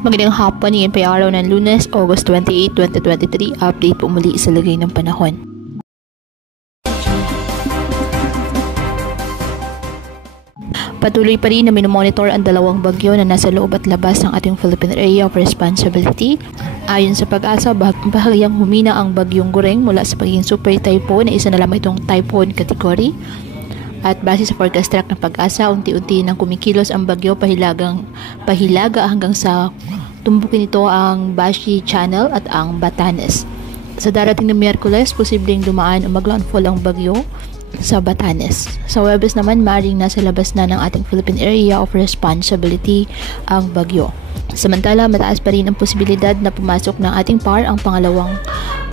Magandang hapon, ngayon pa araw ng Lunes, August 28, 2023. Update po muli sa lagay ng panahon. Patuloy pa rin na minomonitor ang dalawang bagyo na nasa loob at labas ng ating Philippine Area of Responsibility. Ayon sa Pag-asa, bahagyang humina ang bagyong Goreng mula sa pagiging super typhoon na isa na lamang itong typhoon category. At base sa forecast track ng Pag-asa, unti-unti nang kumikilos ang bagyo pahilaga hanggang sa tumbukin ito ang Bashi Channel at ang Batanes. Sa darating na Miyerkules, posibleng dumaan o mag-landfall ang bagyo sa Batanes. Sa Huwebes naman, maaaring nasa labas na ng ating Philippine Area of Responsibility ang bagyo. Samantala, mataas pa rin ang posibilidad na pumasok ng ating PAR ang pangalawang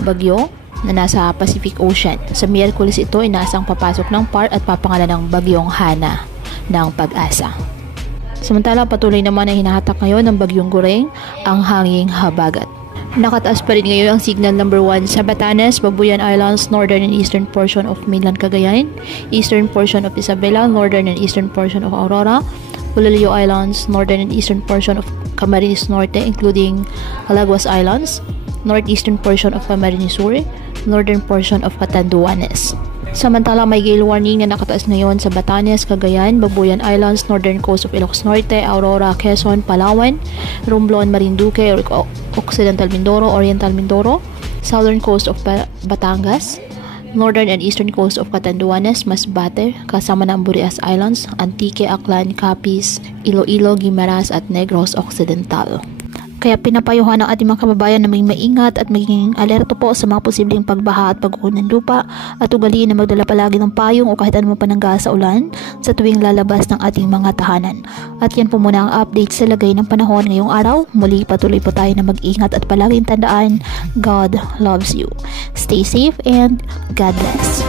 bagyo na nasa Pacific Ocean. Sa Miyerkules ito, inaasang papasok ng PAR at papangalan ng bagyong Hana ng Pag-asa. Samantala, patuloy naman na hinahatak ngayon ng bagyong Goreng ang hanging habagat. Nakataas pa rin ngayon ang signal number 1 sa Batanes, Babuyan Islands, northern and eastern portion of mainland Cagayan, eastern portion of Isabela, northern and eastern portion of Aurora, Polillo Islands, northern and eastern portion of Camarines Norte including Calaguas Islands, northeastern portion of Camarines Sur, northern portion of Catanduanes. Samantala, may gale warning na nakataas ngayon sa Batanes, Cagayan, Babuyan Islands, northern coast of Ilocos Norte, Aurora, Quezon, Palawan, Romblon, Marinduque, Occidental Mindoro, Oriental Mindoro, southern coast of Batangas, northern and eastern coast of Catanduanes, Masbate, kasama ng Burias Islands, Antique, Aklan, Capiz, Iloilo, Guimaras at Negros Occidental. Kaya pinapayuhan ng ating mga kababayan na maging maingat at maging alerto po sa mga posibleng pagbaha at pagguho ng lupa at ugaliin na magdala palagi ng payong o kahit anumang panangga sa ulan sa tuwing lalabas ng ating mga tahanan. At yan po muna ang update sa lagay ng panahon ngayong araw. Muli patuloy po tayo na mag-ingat at palaging tandaan, God loves you. Stay safe and God bless.